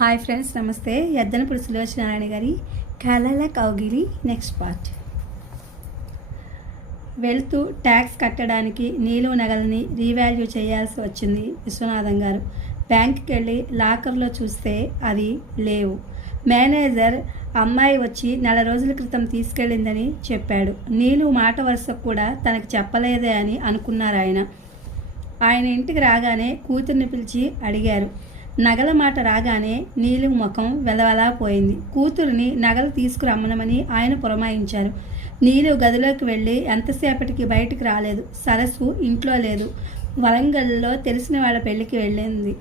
Hi friends నమస్తే. ఎద్దనపుడు సులోచనారాయణ గారి కలల కౌగిలి నెక్స్ట్ పార్ట్ వెళ్తూ ట్యాక్స్ కట్టడానికి నీలువ నగలని రీవాల్యూ చేయాల్సి వచ్చింది విశ్వనాథం గారు. బ్యాంక్కి వెళ్ళి లాకర్లో చూస్తే అది లేవు. మేనేజర్ అమ్మాయి వచ్చి నెల రోజుల క్రితం తీసుకెళ్ళిందని చెప్పాడు. నీలు మాట వరుస కూడా తనకు చెప్పలేదే అని అనుకున్నారు ఆయన. ఆయన ఇంటికి రాగానే కూతుర్ని పిలిచి అడిగారు. నగల మాట రాగానే నీలి ముఖం వెలవలా పోయింది. కూతురిని నగలు తీసుకురమ్మనమని ఆయన పురమాయించారు. నీలు గదిలోకి వెళ్ళి ఎంతసేపటికి బయటికి రాలేదు. సరస్సు ఇంట్లో లేదు. వరంగల్లో తెలిసిన వాళ్ళ పెళ్ళికి వెళ్ళింది.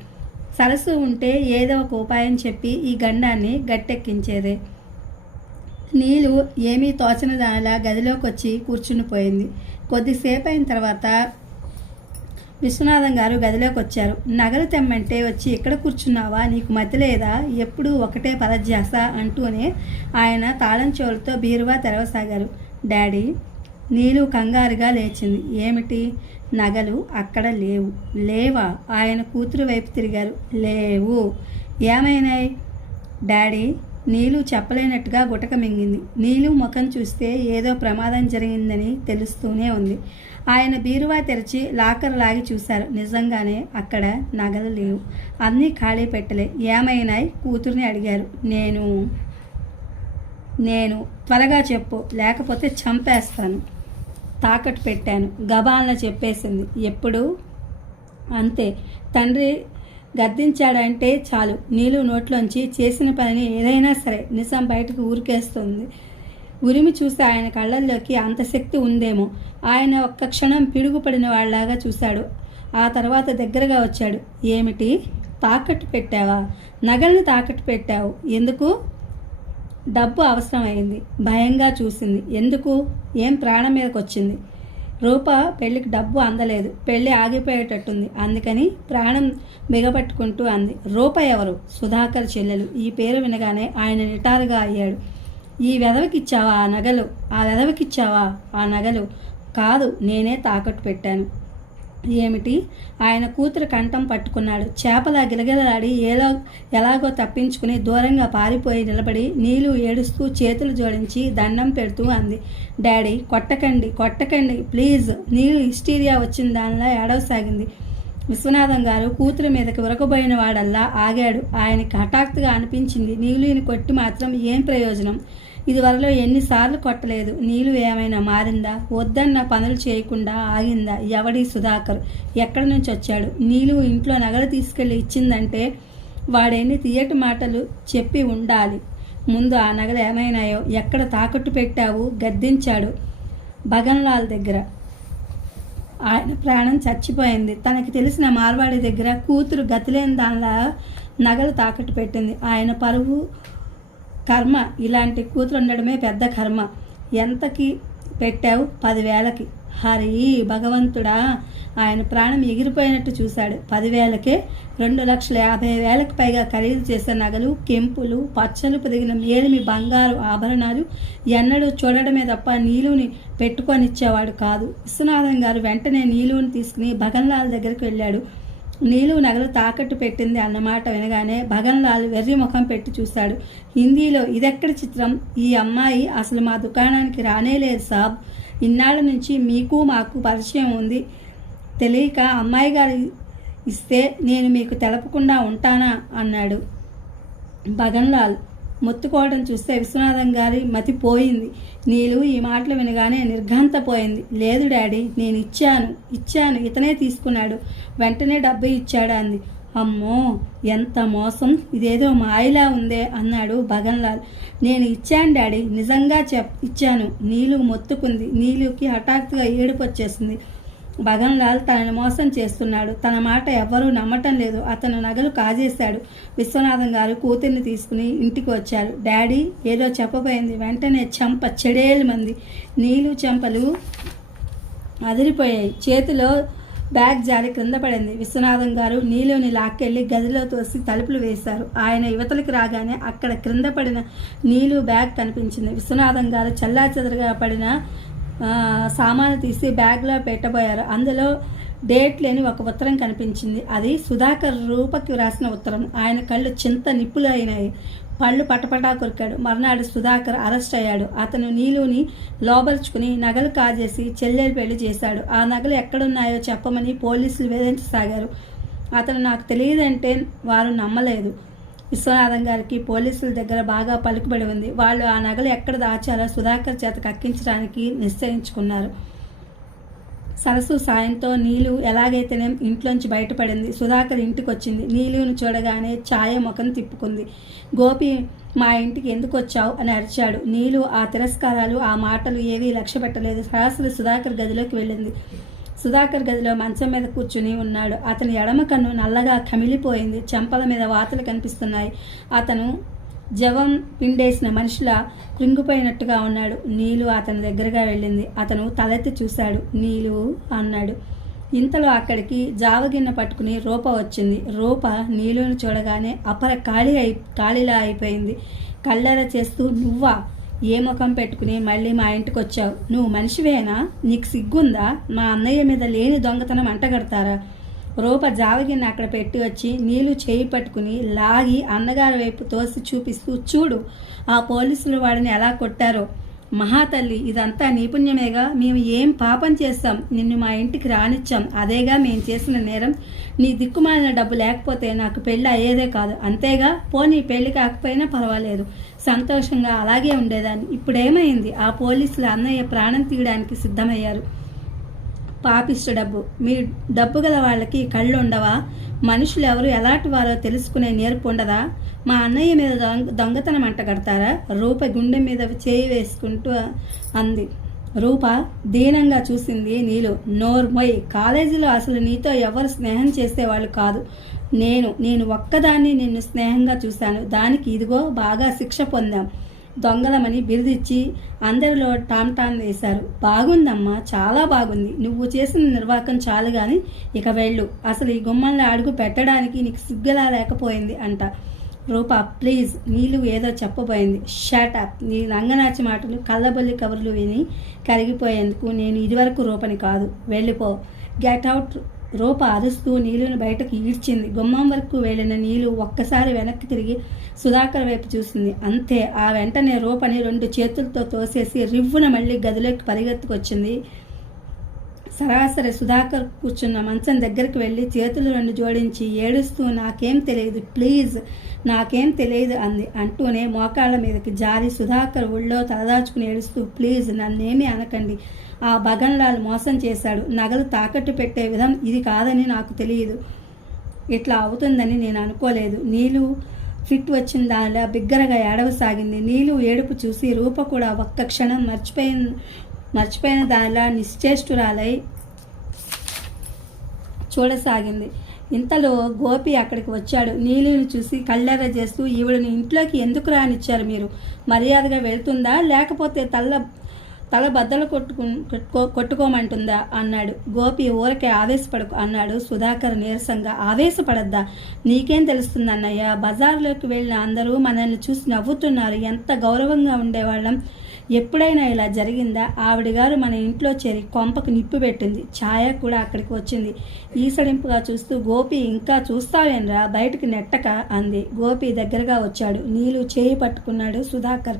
సరస్సు ఉంటే ఏదో ఒక ఉపాయం చెప్పి ఈ గండాన్ని గట్టెక్కించేదే. నీలు ఏమీ తోచిన దానిలా గదిలోకి వచ్చి కూర్చునిపోయింది కొద్దిసేపు అయిన తర్వాత విశ్వనాథం గారు గదిలోకి వచ్చారు. నగలు తెమ్మంటే వచ్చి ఇక్కడ కూర్చున్నావా? నీకు మతి లేదా? ఎప్పుడు ఒకటే పదధ్యాస అంటూనే ఆయన తాళం చెవులతో బీరువా తెరవసాగారు. డాడీ నీలు కంగారుగా లేచింది. ఏమిటి? నగలు అక్కడ లేవు. లేవా? ఆయన కూతురు వైపు తిరిగారు. లేవు. ఏమైనాయి? డాడీ నీలు చెప్పలేనట్టుగా గుటక మింగింది. నీలు ముఖం చూస్తే ఏదో ప్రమాదం జరిగిందని తెలుస్తూనే ఉంది. ఆయన బీరువా తెరిచి లాకర్ లాగి చూశారు. నిజంగానే అక్కడ నగలు లేవు. అన్నీ ఖాళీ పెట్టలే. ఏమైనాయి? కూతుర్ని అడిగారు. నేను నేను త్వరగా చెప్పు. లేకపోతే చంపేస్తాను. తాకట్టు పెట్టాను. గబాలన చెప్పేసింది. ఎప్పుడు? అంతే. తండ్రి గద్దించాడంటే చాలు. నీళ్ళు నోట్లోంచి చేసిన పనిని ఏదైనా సరే నిజం బయటకు ఊరికేస్తుంది. ఉరిమి చూసి ఆయన కళ్ళల్లోకి అంత శక్తి ఉందేమో. ఆయన ఒక్క క్షణం పిడుగుపడిన వాళ్ళలాగా చూశాడు. ఆ తర్వాత దగ్గరగా వచ్చాడు. ఏమిటి? తాకట్టు పెట్టావా? నగల్ని తాకట్టు పెట్టావు. ఎందుకు? డబ్బు అవసరమైంది. భయంగా చూసింది. ఎందుకు? ఏం ప్రాణం మీదకి వచ్చింది రూప పెళ్ళికి డబ్బు అందలేదు. పెళ్ళి ఆగిపోయేటట్టుంది. అందుకని ప్రాణం బిగపట్టుకుంటూ అంది. రూప ఎవరు? సుధాకర్ చెల్లెలు. ఈ పేరు వినగానే ఆయన నిటారుగా అయ్యాడు. ఈ వెదవకిచ్చావా ఆ నగలు? ఆ వెదవకిచ్చావా ఆ నగలు? కాదు నేనే తాకట్టు పెట్టాను. ఏమిటి? ఆయన కూతురు కంఠం పట్టుకున్నాడు. చేపలా గిలగిలలాడి ఏలో ఎలాగో తప్పించుకుని దూరంగా పారిపోయి నిలబడి నీళ్ళు ఏడుస్తూ చేతులు జోడించి దండం పెడుతూ అంది. డాడీ కొట్టకండి కొట్టకండి ప్లీజ్. నీళ్ళు హిస్టీరియా వచ్చిన దానిలా ఏడవసాగింది. విశ్వనాథం గారు కూతురు మీదకి ఉరకబోయిన వాడల్లా ఆగాడు. ఆయనకి హఠాత్తుగా అనిపించింది నీలుని కొట్టి మాత్రం ఏం ప్రయోజనం? ఇదివరలో ఎన్నిసార్లు కొట్టలేదు. నీళ్ళు ఏమైనా మారిందా? వద్దన్న పనులు చేయకుండా ఆగిందా? ఎవడి సుధాకర్? ఎక్కడి నుంచి వచ్చాడు? నీళ్ళు ఇంట్లో నగలు తీసుకెళ్ళి ఇచ్చిందంటే వాడెన్ని తీయటి మాటలు చెప్పి ఉండాలి. ముందు ఆ నగలు ఏమైనాయో ఎక్కడ తాకట్టు పెట్టావు? గద్దించాడు భగన్లాల్ దగ్గర. ఆయన ప్రాణం చచ్చిపోయింది. తనకి తెలిసిన మార్వాడి దగ్గర కూతురు గతిలేని దానిలా నగలు తాకట్టు పెట్టింది. ఆయన పరువు కర్మ ఇలాంటి కూతురు ఉండడమే పెద్ద కర్మ. ఎంతకి పెట్టావు? పదివేలకి. హరి భగవంతుడా ఆయన ప్రాణం ఎగిరిపోయినట్టు చూశాడు. పదివేలకే రెండు లక్షల యాభై వేలకు పైగా ఖరీదు చేసే నగలు కెంపులు పచ్చలు పెరిగిన మేలిమి బంగారు ఆభరణాలు ఎన్నడూ చూడడమే తప్ప నీలుని పెట్టుకొనిచ్చేవాడు కాదు. విశ్వనాథం గారు వెంటనే నీలుని తీసుకుని భగన్లాల్ దగ్గరికి వెళ్ళాడు. నీలు నగలు తాకట్టు పెట్టింది అన్నమాట వినగానే భగన్లాల్ వెర్రి ముఖం పెట్టి చూశాడు హిందీలో ఇదెక్కడి చిత్రం? ఈ అమ్మాయి అసలు మా దుకాణానికి రానే లేదు సాబ్. ఇన్నాళ్ళ నుంచి మీకు మాకు పరిచయం ఉంది. తెలియక అమ్మాయి గారు ఇస్తే నేను మీకు తెలపకుండా ఉంటానా? అన్నాడు భగన్లాల్. మొత్తుకోవడం చూస్తే విశ్వనాథం గారి మతి పోయింది. నీలు ఈ మాటలు వినగానే నిర్ఘాంతపోయింది. లేదు డాడీ నేను ఇచ్చాను ఇచ్చాను ఇతనే తీసుకున్నాడు. వెంటనే డబ్బు ఇచ్చాడు అంది. అమ్మో ఎంత మోసం ఇదేదో మాయలా ఉందే అన్నాడు భగన్లాల్. నేను ఇచ్చాను డాడీ నిజంగా చెప్ ఇచ్చాను. నీలు మొత్తుకుంది. నీలుకి హఠాత్తుగా ఏడుపు వచ్చేసింది భగన్లాల్ తనని మోసం చేస్తున్నాడు. తన మాట ఎవ్వరూ నమ్మటం లేదు. అతను నగలు కాజేశాడు. విశ్వనాథం గారు కూతుర్ని తీసుకుని ఇంటికి వచ్చారు. డాడీ ఏదో చెప్పబోయింది. వెంటనే చెంప చెడేలు మంది. నీళ్ళు చెంపలు అదిరిపోయాయి. చేతిలో బ్యాగ్ జారి క్రింద పడింది. విశ్వనాథం గారు నీలోని లాక్కెళ్ళి గదిలో తోసి తలుపులు వేశారు. ఆయన యువతలకు రాగానే అక్కడ క్రింద పడిన నీలు బ్యాగ్ కనిపించింది. విశ్వనాథం గారు చల్లా పడిన సామాను తీసి బ్యాగ్లో పెట్టబోయారు. అందులో డేట్ లేని ఒక ఉత్తరం కనిపించింది. అది సుధాకర్ రూపకి రాసిన ఉత్తరం. ఆయన కళ్ళు చింత నిప్పులు అయినాయి. పళ్ళు పటపటా కొరికాడు. మర్నాడు సుధాకర్ అరెస్ట్ అయ్యాడు. అతను నీలుని లోబరుచుకుని నగలు కాజేసి చెల్లెలు పెళ్ళి చేశాడు. ఆ నగలు ఎక్కడున్నాయో చెప్పమని పోలీసులు వేధించసాగారు. అతను నాకు తెలియదంటే వారు నమ్మలేదు. విశ్వనాథం గారికి పోలీసుల దగ్గర బాగా పలుకుబడి ఉంది. వాళ్ళు ఆ నగలు ఎక్కడ దాచారో సుధాకర్ చేత కక్కించడానికి నిశ్చయించుకున్నారు. సరస్సు సాయంతో నీలు ఎలాగైతేనే ఇంట్లోంచి బయటపడింది. సుధాకర్ ఇంటికి వచ్చింది నీలును చూడగానే ఛాయ ముఖం తిప్పుకుంది. గోపి మా ఇంటికి ఎందుకు వచ్చావు అని అరిచాడు. నీలు ఆ తిరస్కారాలు ఆ మాటలు ఏవీ లక్ష్యపెట్టలేదు. సరాసరి సుధాకర్ గదిలోకి వెళ్ళింది. సుధాకర్ గదిలో మంచం మీద కూర్చుని ఉన్నాడు. అతని ఎడమ కన్ను నల్లగా కమిలిపోయింది చెంపల మీద వాతలు కనిపిస్తున్నాయి. అతను జవం పిండేసిన మనిషిలా కృంగిపోయినట్టుగా ఉన్నాడు. నీలు అతని దగ్గరగా వెళ్ళింది. అతను తలెత్తి చూశాడు. నీలు అన్నాడు. ఇంతలో అక్కడికి జావగిన్నె పట్టుకుని రూప వచ్చింది. రూప నీలుని చూడగానే అపర ఖాళీ అయి ఖాళీలా అయిపోయింది. కళ్ళెర చేస్తూ నువ్వా? ఏ ముఖం పెట్టుకుని మళ్ళీ మా ఇంటికి వచ్చావు నువ్వు మనిషివేనా? నీకు సిగ్గుందా? మా అన్నయ్య మీద లేని దొంగతనం అంటగడతారా? రూప జావగిన్న అక్కడ పెట్టి వచ్చి నీళ్ళు చేయి పట్టుకుని లాగి అన్నగారి వైపు తోసి చూపిస్తూ చూడు ఆ పోలీసులు వాడిని ఎలా కొట్టారో. మహాతల్లి ఇదంతా నైపుణ్యమేగా. మేము ఏం పాపం చేస్తాం? నిన్ను మా ఇంటికి రానిచ్చాం. అదేగా మేము చేసిన నేరం. నీ దిక్కుమాలిన డబ్బు లేకపోతే నాకు పెళ్ళి అయ్యేదే కాదు. అంతేగా? పోనీ పెళ్ళి కాకపోయినా పర్వాలేదు. సంతోషంగా అలాగే ఉండేదాన్ని. ఇప్పుడేమైంది? ఆ పోలీసులు అన్నయ్య ప్రాణం తీయడానికి సిద్ధమయ్యారు. పాపిష్ట డబ్బు. మీ డబ్బు గల వాళ్ళకి కళ్ళు ఉండవా మనుషులు ఎవరు ఎలాంటి వారో తెలుసుకునే నేర్పు ఉండదా? మా అన్నయ్య మీద దొంగ దొంగతనం అంట కడతారా? రూప గుండె మీద చేయి వేసుకుంటూ అంది. రూప దీనంగా చూసింది నీలు. నోర్మొయ్ కాలేజీలో అసలు నీతో ఎవరు స్నేహం చేసేవాళ్ళు కాదు. నేను నేను ఒక్కదాన్ని నిన్ను స్నేహంగా చూశాను. దానికి ఇదిగో బాగా శిక్ష పొందాం. దొంగలమని బిరుదిచ్చి అందరిలో టామ్ టామ్ వేశారు. బాగుందమ్మా చాలా బాగుంది. నువ్వు చేసిన నిర్వాకం చాలు కానీ ఇక వెళ్ళు. అసలు ఈ గుమ్మంలో అడుగు పెట్టడానికి నీకు సిగ్గులా లేకపోయింది అంట. రూప ప్లీజ్ నీళ్ళు ఏదో చెప్పబోయింది. షాటప్ నీ రంగనాచి మాటలు కళ్ళబొల్లి కబుర్లు విని కరిగిపోయేందుకు నేను ఇదివరకు రూపని కాదు. వెళ్ళిపో. గెట్ అవుట్ రూప అరుస్తూ నీళ్ళను బయటకు ఈడ్చింది. గుమ్మం వరకు వెళ్ళిన నీళ్ళు ఒక్కసారి వెనక్కి తిరిగి సుధాకర్ వైపు చూసింది. అంతే. ఆ వెంటనే రూపని రెండు చేతులతో తోసేసి రివ్వున మళ్ళీ గదిలోకి పరిగెత్తుకొచ్చింది. సరాసరి సుధాకర్ కూర్చున్న మంచం దగ్గరికి వెళ్ళి చేతులు రెండు జోడించి ఏడుస్తూ నాకేం తెలియదు ప్లీజ్ నాకేం తెలియదు అంది. అంటూనే మోకాళ్ళ మీదకి జారి సుధాకర్ ఒళ్ళో తలదాచుకుని ఏడుస్తూ ప్లీజ్ నన్నేమీ అనకండి. ఆ భగన్లాల్ మోసం చేశాడు. నగలు తాకట్టు పెట్టే విధం ఇది కాదని నాకు తెలియదు. ఇట్లా అవుతుందని నేను అనుకోలేదు. నీళ్ళు ఫిట్ వచ్చిన దానిలా బిగ్గరగా ఏడవసాగింది. నీళ్ళు ఏడుపు చూసి రూప కూడా ఒక్క క్షణం మర్చిపోయి మర్చిపోయిన దానిలా నిశ్చేష్టురాలై చూడసాగింది. ఇంతలో గోపి అక్కడికి వచ్చాడు. నీలిని చూసి కళ్ళెర్ర చేస్తూ ఈవిడని ఇంట్లోకి ఎందుకు రానిచ్చారు మీరు? మర్యాదగా వెళ్తుందా? లేకపోతే తల్ల తల బద్దలు కొట్టుకు కొట్టుకోమంటుందా? అన్నాడు. గోపి ఊరకే ఆవేశపడకు అన్నాడు సుధాకర్ నీరసంగా. ఆవేశపడద్దా? నీకేం తెలుస్తుంది అన్నయ్య బజార్లోకి వెళ్ళిన అందరూ మనల్ని చూసి నవ్వుతున్నారు. ఎంత గౌరవంగా ఉండేవాళ్ళం. ఎప్పుడైనా ఇలా జరిగిందా? ఆవిడ గారు మన ఇంట్లో చేరి కొంపకు నిప్పు పెట్టింది. ఛాయ కూడా అక్కడికి వచ్చింది. ఈసడింపుగా చూస్తూ గోపి ఇంకా చూస్తావేనరా బయటికి నెట్టక అంది. గోపి దగ్గరగా వచ్చాడు. నీలు చేయి పట్టుకున్నాడు సుధాకర్.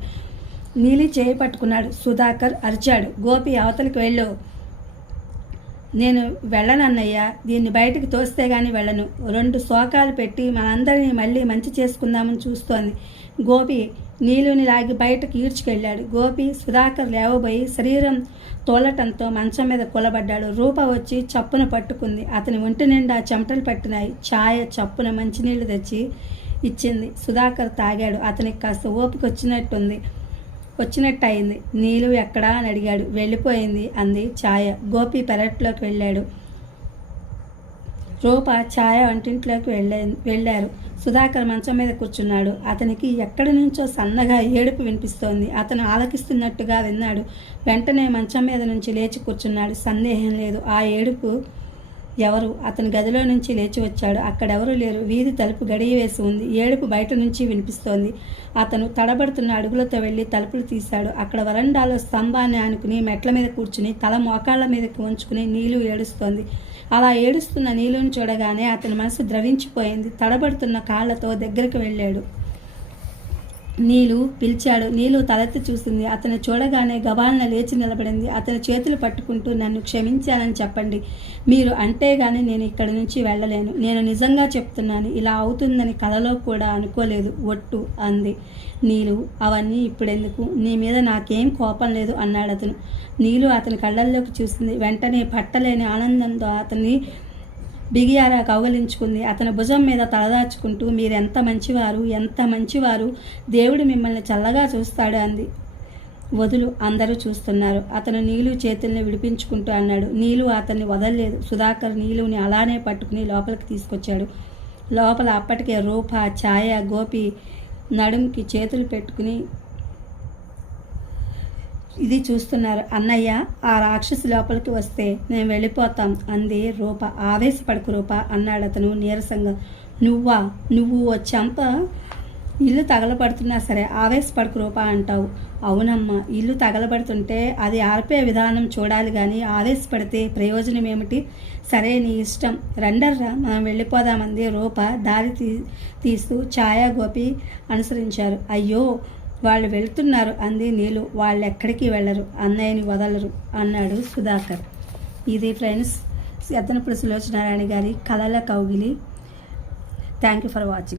నీలి చేయి పట్టుకున్నాడు సుధాకర్ అరిచాడు. గోపి అవతలికి వెళ్ళు. నేను వెళ్ళనన్నయ్యా. దీన్ని బయటకు తోస్తే గాని వెళ్ళను. రెండు శోకాలు పెట్టి మనందరినీ మళ్ళీ మంచి చేసుకుందామని చూస్తోంది. గోపి నీలుని లాగి బయటకు ఈడ్చుకెళ్ళాడు. గోపి సుధాకర్ లేవబోయి శరీరం తోలటంతో మంచం మీద కూలబడ్డాడు. రూప వచ్చి చప్పున పట్టుకుంది. అతని ఒంటి నిండా చెమటలు పట్టినాయి. ఛాయ చప్పున మంచినీళ్ళు తెచ్చి ఇచ్చింది. సుధాకర్ తాగాడు. అతనికి కాస్త ఓపిక వచ్చినట్టుంది వచ్చినట్టు అయింది నీళ్ళు ఎక్కడా అని అడిగాడు. వెళ్ళిపోయింది అంది ఛాయ. గోపి పెరట్లోకి వెళ్ళాడు. రూప ఛాయ వంటింట్లోకి వెళ్ళే వెళ్ళారు. సుధాకర్ మంచం మీద కూర్చున్నాడు. అతనికి ఎక్కడి నుంచో సన్నగా ఏడుపు వినిపిస్తోంది. అతను ఆలకిస్తున్నట్టుగా విన్నాడు. వెంటనే మంచం మీద నుంచి లేచి కూర్చున్నాడు. సందేహం లేదు. ఆ ఏడుపు ఎవరు? అతని గదిలో నుంచి లేచి వచ్చాడు. అక్కడెవరూ లేరు. వీధి తలుపు గడియ వేసి ఉంది. ఏడుపు బయట నుంచి వినిపిస్తోంది. అతను తడబడుతున్న అడుగులతో వెళ్ళి తలుపులు తీశాడు. అక్కడ వరండాలో స్తంభాన్ని ఆనుకుని మెట్ల మీద కూర్చుని తల మోకాళ్ళ మీదకి ఉంచుకుని నీళ్ళు ఏడుస్తోంది. అలా ఏడుస్తున్న నీలుని చూడగానే అతని మనసు ద్రవించిపోయింది. తడబడుతున్న కాళ్ళతో దగ్గరికి వెళ్ళాడు. నీలు పిలిచాడు. నీలు తలెత్తి చూసింది. అతను చూడగానే గవాలన లేచి నిలబడింది. అతని చేతులు పట్టుకుంటూ నన్ను క్షమించానని చెప్పండి. మీరు అంటే గాని నేను ఇక్కడి నుంచి వెళ్ళలేను. నేను నిజంగా చెప్తున్నాను. ఇలా అవుతుందని కలలో కూడా అనుకోలేదు. ఒట్టు అంది. నీలు అవన్నీ ఇప్పుడెందుకు? నీ మీద నాకేం కోపం లేదు అన్నాడు అతను నీలు అతని కళ్ళల్లోకి చూసింది. వెంటనే పట్టలేని ఆనందంతో అతన్ని బిగియారా కౌగలించుకుంది. అతని భుజం మీద తలదాచుకుంటూ మీరెంత మంచివారు ఎంత మంచివారు దేవుడు మిమ్మల్ని చల్లగా చూస్తాడు అంది. వదులు అందరూ చూస్తున్నారు. అతను నీలు చేతుల్ని విడిపించుకుంటూ అన్నాడు. నీలు అతన్ని వదలలేదు. సుధాకర్ నీలుని అలానే పట్టుకుని లోపలికి తీసుకొచ్చాడు. లోపల అప్పటికే రూప ఛాయ గోపి నడుంకి చేతులు పెట్టుకుని ఇది చూస్తున్నారు. అన్నయ్య ఆ రాక్షసి లోపలికి వస్తే మేము వెళ్ళిపోతాం అంది రూప. ఆవేశపడకు రూప అన్నాడు అతను నీరసంగా. నువ్వా? నువ్వు ఓ చెంప. ఇల్లు తగలబడుతున్నా సరే ఆవేశపడకు రూప అంటావు. అవునమ్మా ఇల్లు తగలబడుతుంటే అది ఆర్పే విధానం చూడాలి కానీ ఆవేశపడితే ప్రయోజనం ఏమిటి? సరే నీ ఇష్టం. రెండర్రా మనం వెళ్ళిపోదామంది రూప. దారి తీ తీస్తూ ఛాయా గోపి అనుసరించారు. అయ్యో వాళ్ళు వెళ్తున్నారు అంది నీలు. వాళ్ళు ఎక్కడికి వెళ్ళరు? అన్నయ్యని వదలరు అన్నాడు సుధాకర్. ఇది ఫ్రెండ్స్ ఎత్తనప్పుడు సులోచనారాయణ గారి కళల కౌగిలి. Thank you for watching.